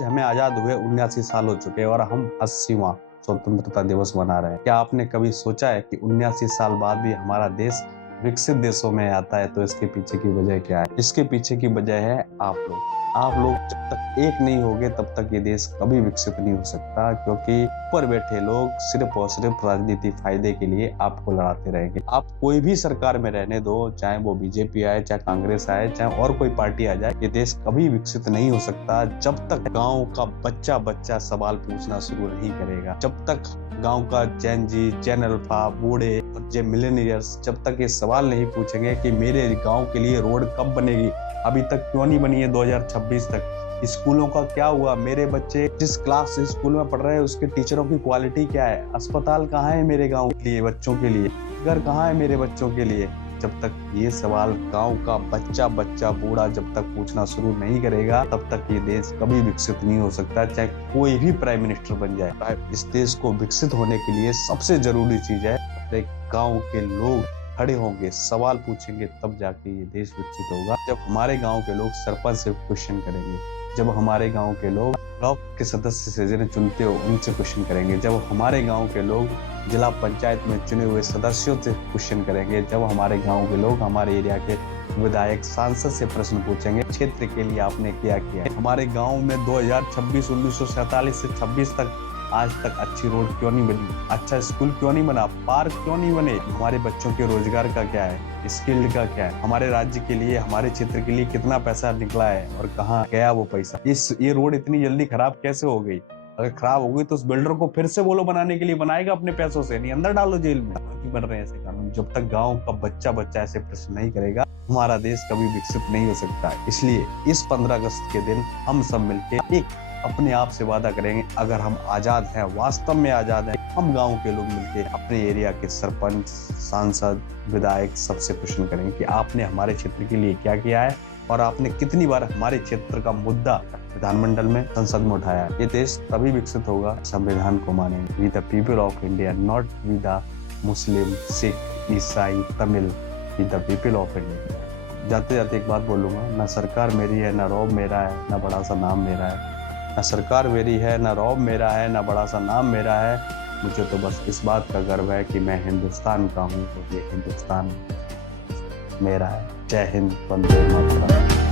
हमें आजाद हुए 79 साल हो चुके हैं और हम 80वां स्वतंत्रता दिवस मना रहे हैं। क्या आपने कभी सोचा है कि 79 साल बाद भी हमारा देश विकसित देशों में आता है? तो इसके पीछे की वजह क्या है? इसके पीछे की वजह है आप लोग। आप लोग जब तक एक नहीं होगे तब तक ये देश कभी विकसित नहीं हो सकता, क्योंकि ऊपर बैठे लोग सिर्फ और सिर्फ राजनीति फायदे के लिए आपको लड़ाते रहेंगे। आप कोई भी सरकार में रहने दो, चाहे वो बीजेपी आए, चाहे कांग्रेस आए, चाहे और कोई पार्टी आ जाए, ये देश कभी विकसित नहीं हो सकता जब तक गाँव का बच्चा बच्चा सवाल पूछना शुरू नहीं करेगा। जब तक गांव का जैन जी, जैन अल्फा, बूढ़े और जे मिलेनियर्स जब तक ये सवाल नहीं पूछेंगे कि मेरे गांव के लिए रोड कब बनेगी, अभी तक क्यों नहीं बनी है 2026 तक, स्कूलों का क्या हुआ, मेरे बच्चे जिस क्लास स्कूल में पढ़ रहे हैं उसके टीचरों की क्वालिटी क्या है, अस्पताल कहाँ है मेरे गाँव के लिए बच्चों के लिए, घर कहाँ है मेरे बच्चों के लिए, जब तक ये सवाल गांव का बच्चा बच्चा बूढ़ा जब तक पूछना शुरू नहीं करेगा तब तक ये देश कभी विकसित नहीं हो सकता, चाहे कोई भी प्राइम मिनिस्टर बन जाए। इस देश को विकसित होने के लिए सबसे जरूरी चीज है गांव के लोग खड़े होंगे, सवाल पूछेंगे, तब जाके ये देश विकसित होगा। जब हमारे गांव के लोग सरपंच से क्वेश्चन करेंगे, जब हमारे गांव के लोग ब्लॉक के सदस्य से जिन्हें चुनते हो उनसे क्वेश्चन करेंगे, जब हमारे गांव के लोग जिला पंचायत में चुने हुए सदस्यों से क्वेश्चन करेंगे, जब हमारे गांव के लोग हमारे एरिया के विधायक सांसद से प्रश्न पूछेंगे क्षेत्र के लिए आपने क्या किया है, हमारे गांव में 2026 1947 से 26 तक आज तक अच्छी रोड क्यों नहीं बनी, अच्छा स्कूल क्यों नहीं बना, पार्क क्यों नहीं बने, हमारे बच्चों के रोजगार का क्या है, स्किल्ड का क्या है, हमारे राज्य के लिए, हमारे क्षेत्र के लिए कितना पैसा निकला है और कहाँ गया वो पैसा, ये रोड इतनी जल्दी खराब कैसे हो गई, अगर खराब हो गई तो उस बिल्डर को फिर से बोलो बनाने के लिए, बनाएगा अपने पैसों से, नहीं अंदर डालो जेल में। क्यों बन रहे हैं ऐसे कानून? जब तक गांव का बच्चा बच्चा ऐसे प्रश्न नहीं करेगा हमारा देश कभी विकसित नहीं हो सकता। इसलिए इस 15 अगस्त के दिन हम सब मिलकर एक अपने आप से वादा करेंगे, अगर हम आजाद हैं, वास्तव में आजाद हैं, हम गांव के लोग मिलकर अपने एरिया के सरपंच, सांसद, विधायक सबसे प्रश्न करेंगे कि आपने हमारे क्षेत्र के लिए क्या किया है और आपने कितनी बार हमारे क्षेत्र का मुद्दा विधानमंडल में, संसद में उठाया। ये देश तभी विकसित होगा संविधान को मानेंगे। We the people of India, not we the Muslim, Sikh, ईसाई, Tamil, we the people of India. जाते जाते एक बात बोलूंगा, ना सरकार मेरी है, ना रौब मेरा है, ना बड़ा सा नाम मेरा है, ना सरकार मेरी है, ना रौब मेरा है, ना बड़ा सा नाम मेरा है, मुझे तो बस इस बात का गर्व है कि मैं हिंदुस्तान का हूँ और ये हिंदुस्तान मेरा है। जय हिंद, वंदे मातरम।